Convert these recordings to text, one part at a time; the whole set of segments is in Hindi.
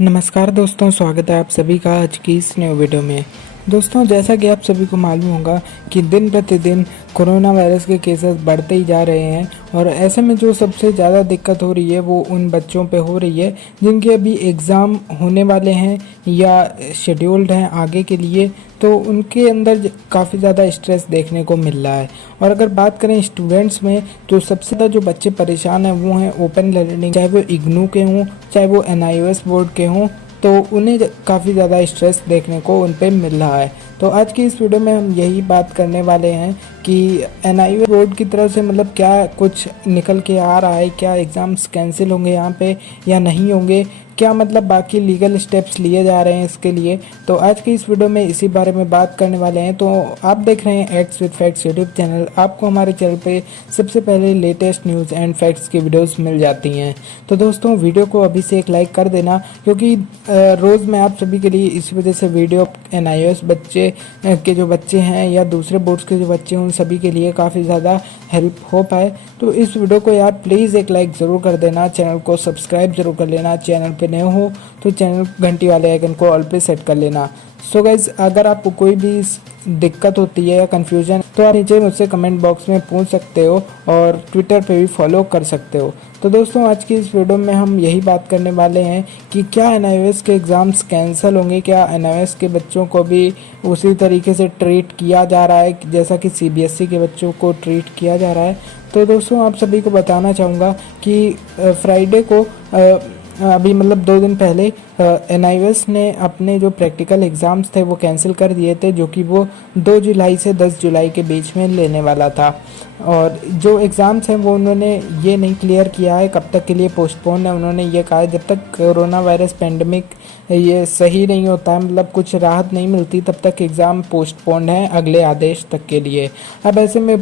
नमस्कार दोस्तों, स्वागत है आप सभी का आज की इस न्यू वीडियो में। दोस्तों, जैसा कि आप सभी को मालूम होगा कि दिन प्रतिदिन कोरोना वायरस के केसेस बढ़ते ही जा रहे हैं और ऐसे में जो सबसे ज़्यादा दिक्कत हो रही है वो उन बच्चों पे हो रही है जिनके अभी एग्ज़ाम होने वाले हैं या शेड्यूल्ड हैं आगे के लिए। तो उनके अंदर काफ़ी ज़्यादा स्ट्रेस देखने को मिल रहा है। और अगर बात करें स्टूडेंट्स में, तो सबसे ज़्यादा जो बच्चे परेशान हैं वो हैं ओपन लर्निंग, चाहे वो इग्नू के हों चाहे वो एनआईओएस बोर्ड के हों, तो उन्हें काफ़ी ज़्यादा स्ट्रेस देखने को उन पे मिल रहा है। तो आज की इस वीडियो में हम यही बात करने वाले हैं कि एनआईओएस बोर्ड की तरफ से मतलब क्या कुछ निकल के आ रहा है, क्या एग्ज़ाम्स कैंसिल होंगे यहाँ पे या नहीं होंगे, क्या मतलब बाकी लीगल स्टेप्स लिए जा रहे हैं इसके लिए। तो आज की इस वीडियो में इसी बारे में बात करने वाले हैं। तो आप देख रहे हैं x with facts YouTube channel. आपको हमारे चैनल पे सबसे पहले लेटेस्ट न्यूज़ एंड फैक्ट्स की वीडियोस मिल जाती हैं। तो दोस्तों, वीडियो को अभी से एक लाइक कर देना, क्योंकि रोज़ मैं आप सभी के लिए इसी वजह से वीडियो एनआईओएस बच्चे के जो बच्चे हैं या दूसरे बोर्ड्स के जो बच्चे हैं उन सभी के लिए काफ़ी ज़्यादा हेल्प हो पाए। तो इस वीडियो को यार प्लीज़ एक लाइक ज़रूर कर देना, चैनल को सब्सक्राइब जरूर कर लेना, चैनल पे नए हो तो चैनल घंटी वाले आइकन को ऑल पे सेट कर लेना। सो गाइज, अगर आपको कोई भी दिक्कत होती है या कन्फ्यूजन तो आप नीचे मुझसे कमेंट बॉक्स में पूछ सकते हो और ट्विटर पे भी फॉलो कर सकते हो। तो दोस्तों, आज की इस वीडियो में हम यही बात करने वाले हैं कि क्या एनआईओएस के एग्ज़ाम्स कैंसिल होंगे, क्या एनआईओएस के बच्चों को भी उसी तरीके से ट्रीट किया जा रहा है जैसा कि सीबीएसई के बच्चों को ट्रीट किया जा रहा है। तो दोस्तों, आप सभी को बताना चाहूँगा कि फ्राइडे को अभी मतलब 2 दिन पहले एनआईओएस ने अपने जो प्रैक्टिकल एग्ज़ाम्स थे वो कैंसिल कर दिए थे, जो कि वो 2 जुलाई से 10 जुलाई के बीच में लेने वाला था। और जो एग्ज़ाम्स हैं वो उन्होंने ये नहीं क्लियर किया है कब तक के लिए पोस्टपोन है। उन्होंने ये कहा है जब तक कोरोना वायरस पेंडेमिक ये सही नहीं होता है, मतलब कुछ राहत नहीं मिलती, तब तक एग्ज़ाम पोस्टपोन है अगले आदेश तक के लिए। अब ऐसे में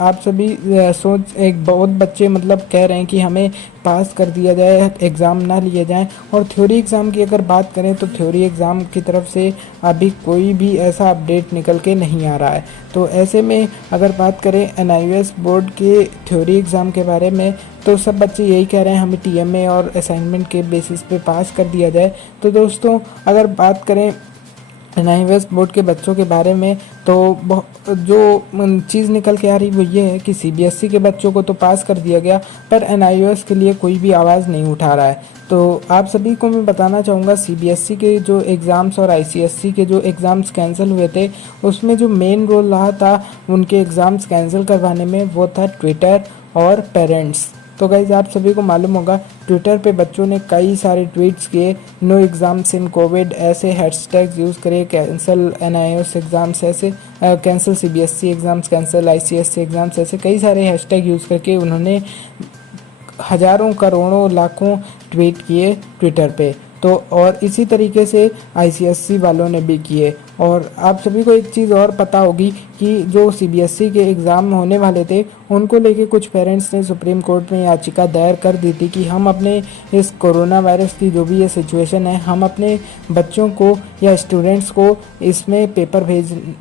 आप सभी सोच एक बहुत बच्चे मतलब कह रहे हैं कि हमें पास कर दिया जाए, एग्ज़ाम ना लिए जाएं। और थ्योरी एग्ज़ाम की अगर बात करें तो थ्योरी एग्ज़ाम की तरफ से अभी कोई भी ऐसा अपडेट निकल के नहीं आ रहा है। तो ऐसे में अगर बात करें एनआईओएस बोर्ड के थ्योरी एग्ज़ाम के बारे में, तो सब बच्चे यही कह रहे हैं हमें टीएमए और असाइनमेंट के बेसिस पे पास कर दिया जाए। तो दोस्तों, अगर बात करें एनआईओएस बोर्ड के बच्चों के बारे में, तो जो चीज़ निकल के आ रही वो ये है कि सीबीएसई के बच्चों को तो पास कर दिया गया, पर एनआईओएस के लिए कोई भी आवाज़ नहीं उठा रहा है। तो आप सभी को मैं बताना चाहूँगा, सीबीएसई के जो एग्ज़ाम्स और आईसीएसई के जो एग्ज़ाम्स कैंसिल हुए थे उसमें जो मेन रोल रहा था उनके एग्ज़ाम्स कैंसिल करवाने में वो था ट्विटर और पेरेंट्स। तो गाइज, आप सभी को मालूम होगा ट्विटर पे बच्चों ने कई सारे ट्वीट्स किए, नो एग्ज़ाम्स इन कोविड, ऐसे हैशटैग्स यूज़ करे, कैंसिल एनआईओएस एग्ज़ाम्स, ऐसे cancel CBSE exams, cancel ICSE exams, ऐसे कई सारे हैशटैग यूज़ करके उन्होंने हज़ारों करोड़ों लाखों ट्वीट किए ट्विटर पे। तो और इसी तरीके से आईसीएसई वालों ने भी किए। और आप सभी को एक चीज़ और पता होगी कि जो सीबीएसई के एग्ज़ाम होने वाले थे उनको लेके कुछ पेरेंट्स ने सुप्रीम कोर्ट में याचिका दायर कर दी थी कि हम अपने इस कोरोना वायरस की जो भी ये सिचुएशन है, हम अपने बच्चों को या स्टूडेंट्स को इसमें पेपर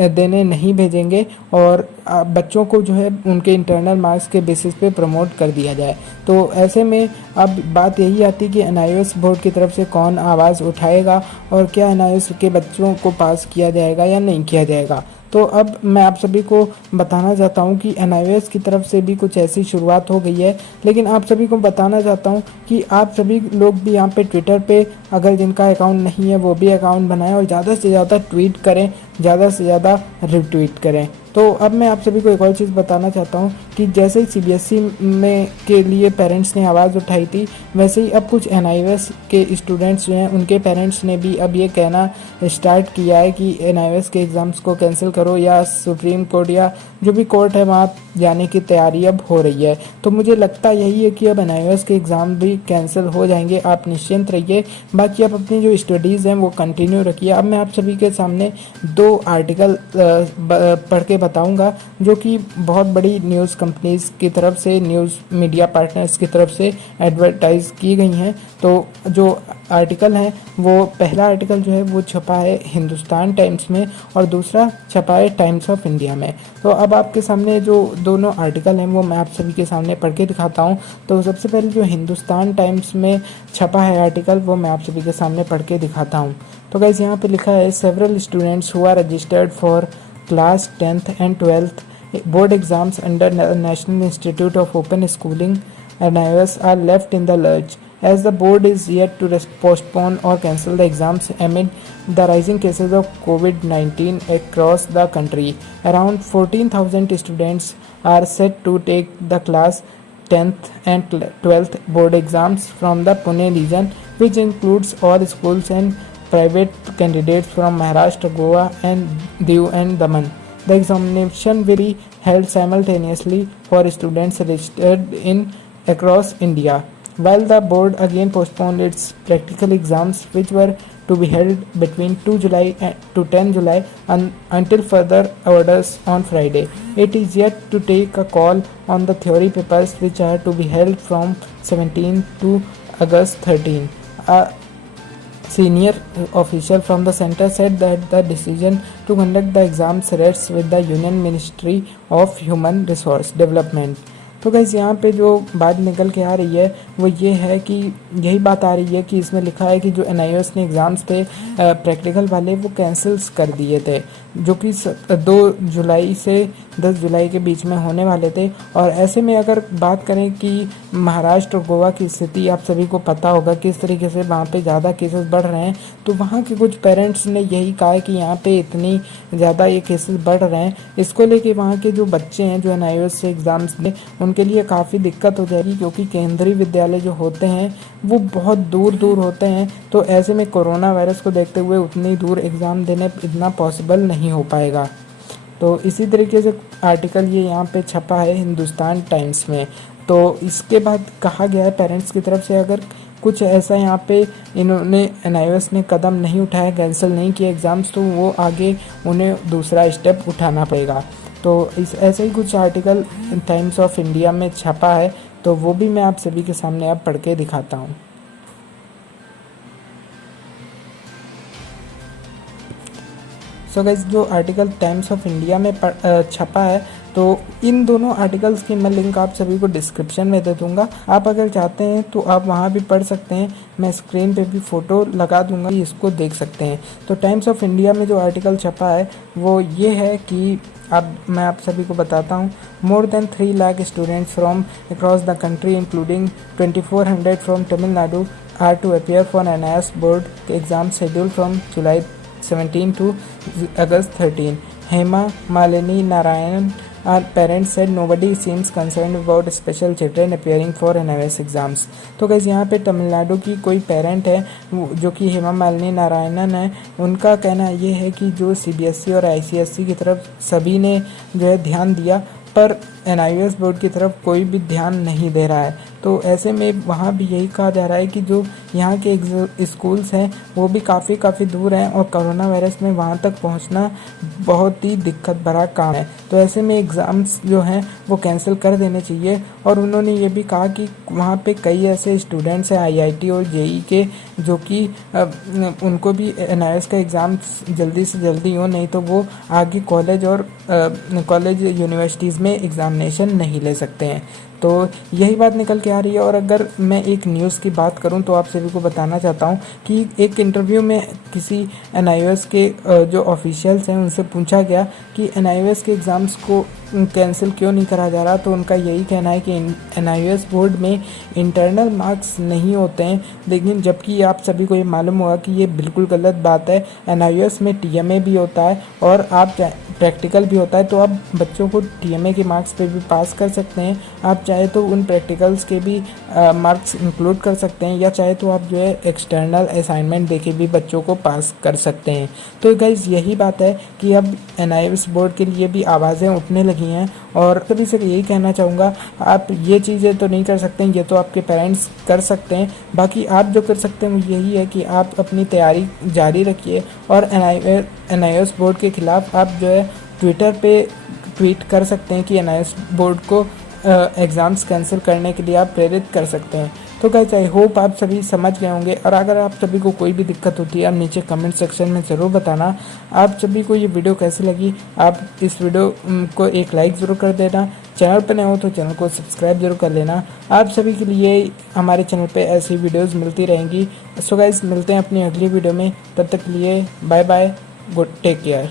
देने नहीं भेजेंगे और बच्चों को जो है उनके इंटरनल मार्क्स के बेसिस पे प्रमोट कर दिया जाए। तो ऐसे में अब बात यही आती कि एनआईओएस बोर्ड की तरफ से कौन आवाज़ उठाएगा और क्या एनआईओएस के बच्चों को पास किया जाएगा या नहीं किया जाएगा। तो अब मैं आप सभी को बताना चाहता हूं कि एनआईओएस की तरफ से भी कुछ ऐसी शुरुआत हो गई है, लेकिन आप सभी को बताना चाहता हूं कि आप सभी लोग भी यहाँ पे ट्विटर पे अगर जिनका अकाउंट नहीं है वो भी अकाउंट बनाएं और ज़्यादा से ज़्यादा ट्वीट करें, ज़्यादा से ज़्यादा रिट्वीट करें। तो अब मैं आप सभी को एक और चीज़ बताना चाहता हूँ कि जैसे ही सीबीएसई में के लिए पेरेंट्स ने आवाज़ उठाई थी, वैसे ही अब कुछ एनआईओएस के स्टूडेंट्स जो हैं उनके पेरेंट्स ने भी अब ये कहना स्टार्ट किया है कि एनआईओएस के एग्ज़ाम्स को कैंसिल करो या सुप्रीम कोर्ट या जो भी कोर्ट है वहाँ जाने की तैयारी अब हो रही है। तो मुझे लगता यही है कि अब एनआईओएस के एग्ज़ाम भी कैंसिल हो जाएंगे, आप निश्चिंत रहिए। बाकी आप अपनी जो स्टडीज़ हैं वो कंटिन्यू रखिए। अब मैं आप सभी के सामने 2 आर्टिकल पढ़ के बताऊंगा जो कि बहुत बड़ी न्यूज़ कंपनीज़ की तरफ से, न्यूज़ मीडिया पार्टनर्स की तरफ से एडवर्टाइज़ की गई हैं। तो जो आर्टिकल हैं वो पहला आर्टिकल जो है वो छपा है हिंदुस्तान टाइम्स में और दूसरा छपा छपा है टाइम्स ऑफ इंडिया में। तो अब आपके सामने जो दोनों आर्टिकल हैं वो मैं आप सभी के सामने पढ़ के दिखाता हूँ। तो सबसे पहले जो हिंदुस्तान टाइम्स में छपा है आर्टिकल वो मैं आप सभी के सामने पढ़ के दिखाता हूँ। तो गाइस यहाँ पे लिखा है, several students who are registered for class 10th and 12th board exams under National Institute of Open Schooling (NIOS) are left in the lurch, as the board is yet to postpone or cancel the exams amid the rising cases of COVID-19 across the country. Around 14,000 students are set to take the class 10th and 12th board exams from the Pune region, which includes all schools and private candidates from Maharashtra, Goa, and Diu and Daman. The examination will be held simultaneously for students registered in across India, while the board again postponed its practical exams, which were to be held between 2 July to 10 July until further orders on Friday. It is yet to take a call on the theory papers, which are to be held from 17 to August 13. Senior official from the center said that the decision to conduct the exams rests with the Union Ministry of Human Resource Development. तो गाइस यहाँ पे जो बात निकल के आ रही है वो ये है कि यही बात आ रही है कि इसमें लिखा है कि जो NIOS ने एग्ज़ाम्स थे प्रैक्टिकल वाले वो कैंसिल्स कर दिए थे, जो कि 2 जुलाई से 10 जुलाई के बीच में होने वाले थे। और ऐसे में अगर बात करें कि महाराष्ट्र और गोवा की स्थिति आप सभी को पता होगा किस तरीके से वहाँ पे ज़्यादा केसेस बढ़ रहे हैं, तो वहाँ के कुछ पेरेंट्स ने यही कहा है कि यहाँ पे इतनी ज़्यादा ये केसेस बढ़ रहे हैं, इसको लेके वहाँ के जो बच्चे हैं जो NIOS से एग्ज़ाम्स दें उनके लिए काफ़ी दिक्कत हो जाएगी, क्योंकि केंद्रीय विद्यालय जो होते हैं वो बहुत दूर दूर होते हैं। तो ऐसे में कोरोना वायरस को देखते हुए उतनी दूर एग्ज़ाम देने इतना पॉसिबल नहीं हो पाएगा। तो इसी तरीके से आर्टिकल ये यहाँ पे छपा है हिंदुस्तान टाइम्स में। तो इसके बाद कहा गया है पेरेंट्स की तरफ से, अगर कुछ ऐसा यहाँ पे इन्होंने NIOS ने कदम नहीं उठाया, कैंसिल नहीं किया एग्ज़ाम्स, तो वो आगे उन्हें दूसरा स्टेप उठाना पड़ेगा। तो इस ऐसे ही कुछ आर्टिकल टाइम्स ऑफ इंडिया में छपा है, तो वो भी मैं आप सभी के सामने अब पढ़ के दिखाता हूँ। सो गाइस जो आर्टिकल टाइम्स ऑफ इंडिया में छपा है, तो इन दोनों आर्टिकल्स की मैं लिंक आप सभी को डिस्क्रिप्शन में दे दूंगा। आप अगर चाहते हैं तो आप वहां भी पढ़ सकते हैं, मैं स्क्रीन पे भी फ़ोटो लगा दूंगा, इसको देख सकते हैं। तो टाइम्स ऑफ इंडिया में जो आर्टिकल छपा है वो ये है कि अब मैं आप सभी को बताता हूँ, more than 3 lakh students from across the country including 2400 from Tamil Nadu are to appear for NIOS board exam schedule from July 17 to August 13. Hema Malini Narayan, our parents said nobody seems concerned about special children appearing for NIOS exams. तो गाइस यहाँ पे तमिलनाडु की कोई पेरेंट है जो कि हेमा मालिनी नारायणन है, उनका कहना ये है कि जो CBSE और ICSE की तरफ सभी ने जो है ध्यान दिया, पर NIOS बोर्ड की तरफ कोई भी ध्यान नहीं दे रहा है। तो ऐसे में वहाँ भी यही कहा जा रहा है कि जो यहाँ के स्कूल्स हैं वो भी काफ़ी दूर हैं और कोरोना वायरस में वहाँ तक पहुँचना बहुत ही दिक्कत भरा काम है। तो ऐसे में एग्ज़ाम्स जो हैं वो कैंसिल कर देने चाहिए। और उन्होंने ये भी कहा कि वहाँ पे कई ऐसे स्टूडेंट्स हैं IIT और JEE के जो कि उनको भी NIOS का एग्ज़ाम जल्दी से जल्दी हो, नहीं तो वो आगे कॉलेज और कॉलेज यूनिवर्सिटीज़ में एग्ज़ामिनेशन नहीं ले सकते हैं। तो यही बात निकल के आ रही है। और अगर मैं एक न्यूज़ की बात करूं तो आप सभी को बताना चाहता हूं कि एक इंटरव्यू में किसी NIOS के जो ऑफिशियल्स हैं उनसे पूछा गया कि NIOS के एग्ज़ाम्स को कैंसिल क्यों नहीं करा जा रहा, तो उनका यही कहना है कि NIOS बोर्ड में इंटरनल मार्क्स नहीं होते हैं। लेकिन जबकि आप सभी को ये मालूम होगा कि ये बिल्कुल गलत बात है। NIOS में TMA भी होता है और आप प्रैक्टिकल भी होता है, तो आप बच्चों को TMA के मार्क्स पे भी पास कर सकते हैं। आप चाहे तो उन प्रैक्टिकल्स के भी मार्क्स इंक्लूड कर सकते हैं, या चाहे तो आप जो है एक्सटर्नल असाइनमेंट देके भी बच्चों को पास कर सकते हैं। तो गाइस यही बात है कि अब NIOS बोर्ड के लिए भी आवाज़ें उठने लगी हैं। और तभी से यही कहना चाहूँगा, आप ये चीज़ें तो नहीं कर सकते हैं, ये तो आपके पेरेंट्स कर सकते हैं। बाकी आप जो कर सकते हैं वो यही है कि आप अपनी तैयारी जारी रखिए और NIOS बोर्ड के ख़िलाफ़ आप जो है ट्विटर पे ट्वीट कर सकते हैं कि NIOS बोर्ड को एग्ज़ाम्स कैंसिल करने के लिए आप प्रेरित कर सकते हैं। तो गाइस आई होप आप सभी समझ गए होंगे, और अगर आप सभी को कोई भी दिक्कत होती है आप नीचे कमेंट सेक्शन में ज़रूर बताना। आप सभी को ये वीडियो कैसी लगी, आप इस वीडियो को एक लाइक ज़रूर कर देना। चैनल पर नए हो तो चैनल को सब्सक्राइब जरूर कर लेना। आप सभी के लिए हमारे चैनल पे ऐसी वीडियोस मिलती रहेंगी। सो गाइस मिलते हैं अपनी अगली वीडियो में, तब तक के लिए bye bye, good take care.